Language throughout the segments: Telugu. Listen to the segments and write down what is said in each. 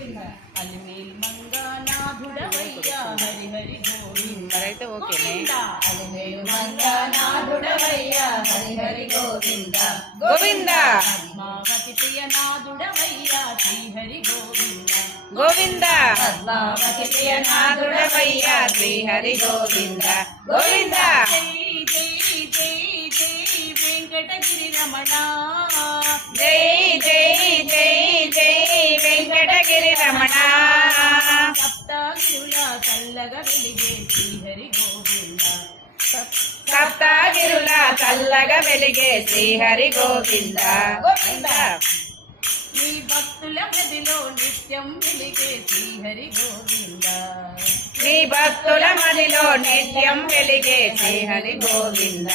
అలిమేల్ మంగా నాథుడవయ్యా హరి హరి గోవింద. మరైతే ఓకేనే. అలిమేల్ మంగా నాథుడవయ్యా హరి హరి గోవింద గోవింద. పద్మావతి ప్రియ నాథుడవయ్యా శ్రీ హరి గోవింద గోవింద. పద్మావతి ప్రియ నాథుడవయ్యా శ్రీ హరి గోవింద గోవింద. జై జై జై జై వెంకటగిరి రమణ. జై జై జై జై వెంకటగిరి రమణ. సప్తగిరుల చల్లగా వెలిగే శ్రీహరి గోవింద. సప్తగిరుల చల్లగా వెలిగే శ్రీహరి గోవింద గోవింద. నీ భక్తుల మదిలో నిత్యం వెలిగే శ్రీహరి గోవింద. నీ భక్తుల మదిలో నిత్యం వెలిగే శ్రీహరి గోవింద.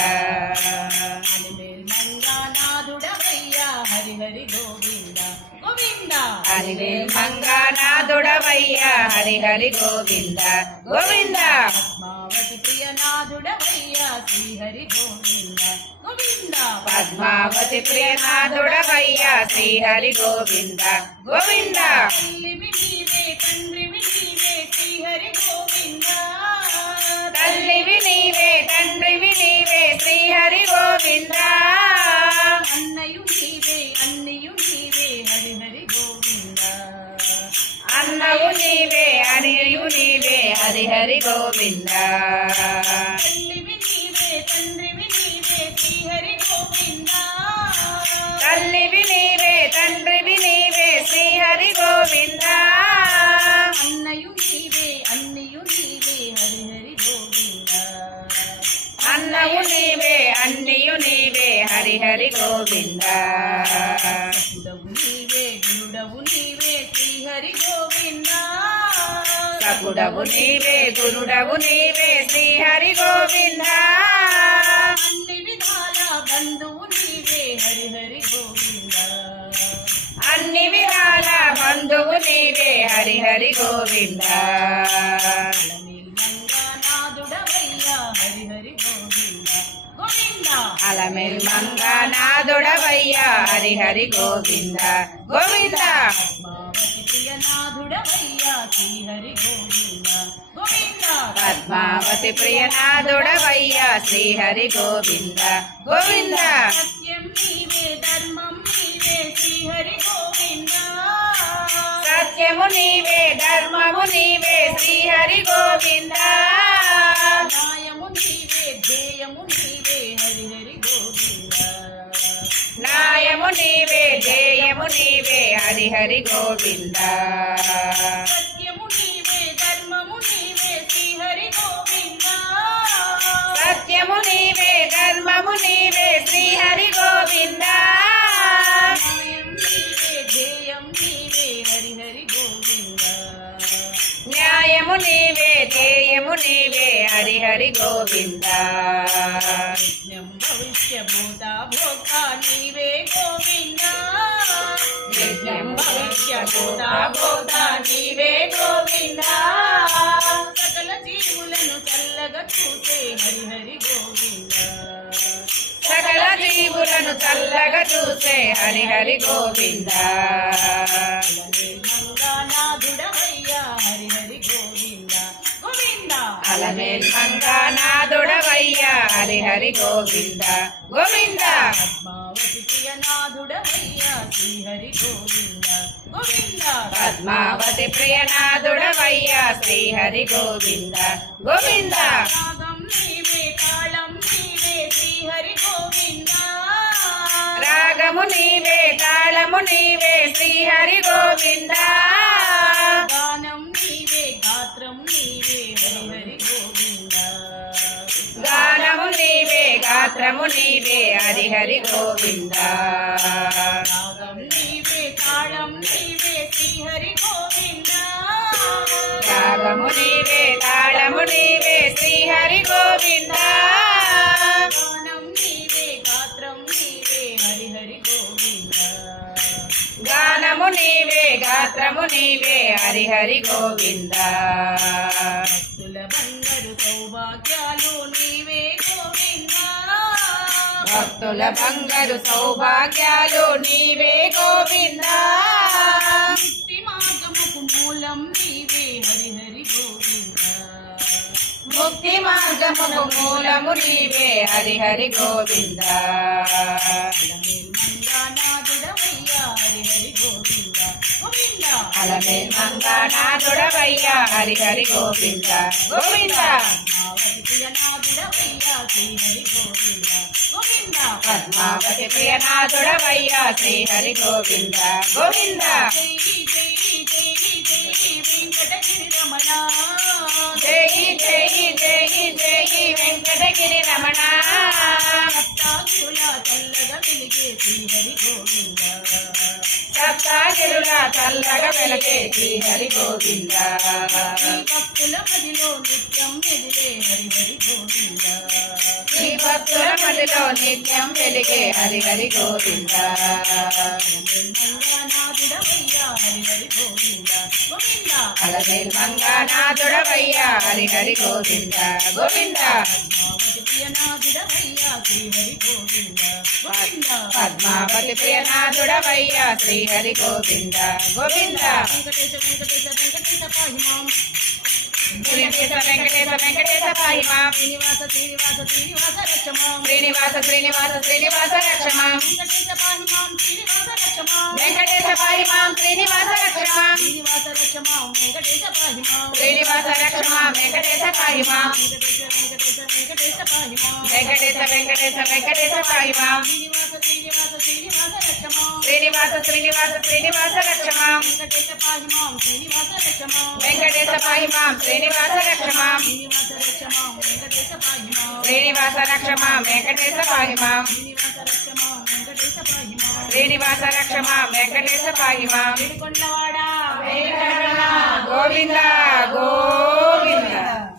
అలిమేల్ మంగా నాథుడవయ్యా హరి హరి గోవింద గోవింద. అలిమేల్ మంగా నాథుడవయ్యా హరి హరి గోవింద గోవింద. పద్మావతి ప్రియ నాథుడవయ్యా శ్రీహరి గోవింద గోవింద. పద్మావతి ప్రియనాథుడవయ్యా శ్రీహరి గోవింద గోవింద. తల్లివి నీవే తండ్రివి నీవే శ్రీహరి గోవింద. తల్లివి నీవే తండ్రివి నీవే శ్రీహరి గోవింద. అన్నయు నీవే అన్నయు నీవే హరి హరి గోవింద. అన్నవు నీవే అనియు నీవే హరి హరి గోవింద. తల్లివి నీవే తండ్రివి నీవే శ్రీహరి గోవింద. తల్లివి నీవే తండ్రివి నీవే శ్రీహరి గోవింద. అన్నయు నీవే అన్నయు నీవే హరి హరి గోవింద. అన్నవు నీవే అన్నియు నీవే హరి హరి గోవింద. సకుడవు నీవే గురుడవు నీవే శ్రీహరి గోవింద. సకుడవు నీవే గురుడవు నీవే శ్రీహరి గోవింద. అన్ని విధాల బంధువు నీవే హరి హరి గోవింద. అన్ని విధాల బంధువు నీవే హరి హరి గోవింద. అలమేల్ మంగా నాథుడవయ్యా హరి హరి గోవింద గోవింద. అలమేల్ మంగా నాథుడవయ్యా హరి హరి గోవింద గోవింద. పద్మావతి ప్రియ నాథుడవయ్యా శ్రీహరి గోవింద గోవింద. పద్మావతి ప్రియనాథుడవయ్యా శ్రీహరి గోవింద గోవింద. సత్యం నీవే ధర్మం నీవే శ్రీహరి గోవింద. సత్యము నీవే ధర్మము నీవే శ్రీహరి గోవింద. న్యాయము నీవే ధ్యేయము నీవే హరి హరి గోవింద. న్యాయము నీవే జయము నీవే హరి హరి గోవింద. సత్యము నీవే ధర్మము నీవే శ్రీహరి గోవింద. సత్యము నీవే ధర్మము నీవే శ్రీహరి గోవింద. న్యాయం నీవే ధ్యేయం నీవే హరి హరి గోవింద. న్యాయము నీవే జయము నీవే హరి హరి గోవింద. యజ్ఞం భవిష్య భూత భోక్త నీవే గోవింద. యజ్ఞం భవిష్య భూత భోక్త నీవే గోవింద. సకల జీవులను చల్లగా చూసే హరి హరి గోవింద. సకల జీవులను చల్లగా చూసే హరి హరి గోవింద. అలమేల్ మంగా నాథుడవయ్యా హరి హరి గోవింద గోవింద. అలమేల్ మంగా నాథుడవయ్యా హరి హరి గోవింద గోవింద. పద్మావతి ప్రియ నాథుడవయ్యా శ్రీహరి గోవింద గోవింద. పద్మావతి ప్రియనాథుడవయ్యా శ్రీహరి గోవింద గోవింద. రాగం నీవే తాళం నీవే శ్రీహరి గోవింద. రాగము నీవే తాళము నీవే శ్రీహరి గోవింద. గానం నీవే గాత్రం నీవే హరి హరి గోవింద. గానము నీవే గాత్రము నీవే హరి హరి గోవింద. రాగం నీవే తాళం నీవే శ్రీహరి గోవింద. రాగము నీవే తాళము నీవే శ్రీహరి గోవింద. గానం నీవే గాత్రం నీవే హరి హరి గోవింద. గానము నీవే గాత్రము నీవే హరి హరి గోవింద. భక్తుల బంగారు సౌభాగ్యాలు నీవే గోవింద. భక్తుల బంగారు సౌభాగ్యాలు నీవే గోవింద. ముక్తి మార్గముకు మూలం నీవే హరి హరి గోవింద ముక్తి మార్గమును మూలము నీవే హరి హరి గోవింద అలమేల్ మంగానాథుడవయ్యా హరి హరి గోవింద అలమేల్ మంగానాథుడవయ్యా హరి హరి గోవింద గోవింద పద్మావతి ప్రియనాథుడవయ్యా శ్రీ హరి గోవింద పద్మావతి ప్రియనాథుడవయ్యా శ్రీ హరి గోవింద గోవింద జై జై జై జై వెంకటగిరి రమణ జై జై జై జై వెంకటగిరి రమణ సప్తాగిరుల చల్లగా వెలిగే శ్రీ హరి గోవింద సప్తాగిరుల చల్లగా వెలగే శ్రీ హరి గోవింద ఈ భక్తుల మదిలో నిత్యం వెలిగే హరి హరి గోవింద నీ భక్తుల మదిలో నిత్యం వెలిగే హరి హరి గోవింద మంగానాథుడవయ్యా హరి హరి గోవింద గోవింద అలమేల్ మంగానాథుడవయ్యా హరి హరి గోవింద గోవింద పద్మావతి ప్రియనాథుడవయ్యా శ్రీ హరి గోవింద పద్మావతి ప్రియనాథుడవయ్యా శ్రీ హరి గోవింద గోవింద వెంకటేశ వెంకటేశ వెంకటేశ పాహిమాం వెంకటేశ వెంకటేశ వెంకటేశ పాహిమాం శ్రీనివాస శ్రీనివాస శ్రీనివాస రక్షమాం శ్రీనివాస శ్రీనివాస శ్రీనివాస రక్షమాం వెంకటేశ పాహిమాం శ్రీనివాస రక్షమాం వెంకటేశ పాహిమాం శ్రీనివాస రక్షమాం శ్రీనివాస రక్షమాం వెంకటేశ పాహిమాం శ్రీనివాస రక్షమాం వెంకటేశ పాహిమాం వెంకటేశ వెంకటేశ వెంకటేశ పాహిమాం వెంకటేశ వెంకటేశ వెంకటేశ పాహిమాం శ్రీనివాస శ్రీనివాస శ్రీనివాస రక్షమాం శ్రీనివాస శ్రీనివాస శ్రీనివాస రక్షమాం వెంకటేశ పాహిమాం శ్రీనివాస రక్షమాం వెంకటేశ పాహిమాం శ్రీనివాస రక్షమాం శ్రీనివాస రక్షమాం వెంకటేశ పాహిమాం శ్రీనివాస రక్షమాం వెంకటేశ పాహిమాం శ్రీనివాస రక్షమాం వెంకటేశ పాహిమాం శ్రీనివాస రక్షమాం వెంకటేశ పాహిమాం ఏడుకొండవాడ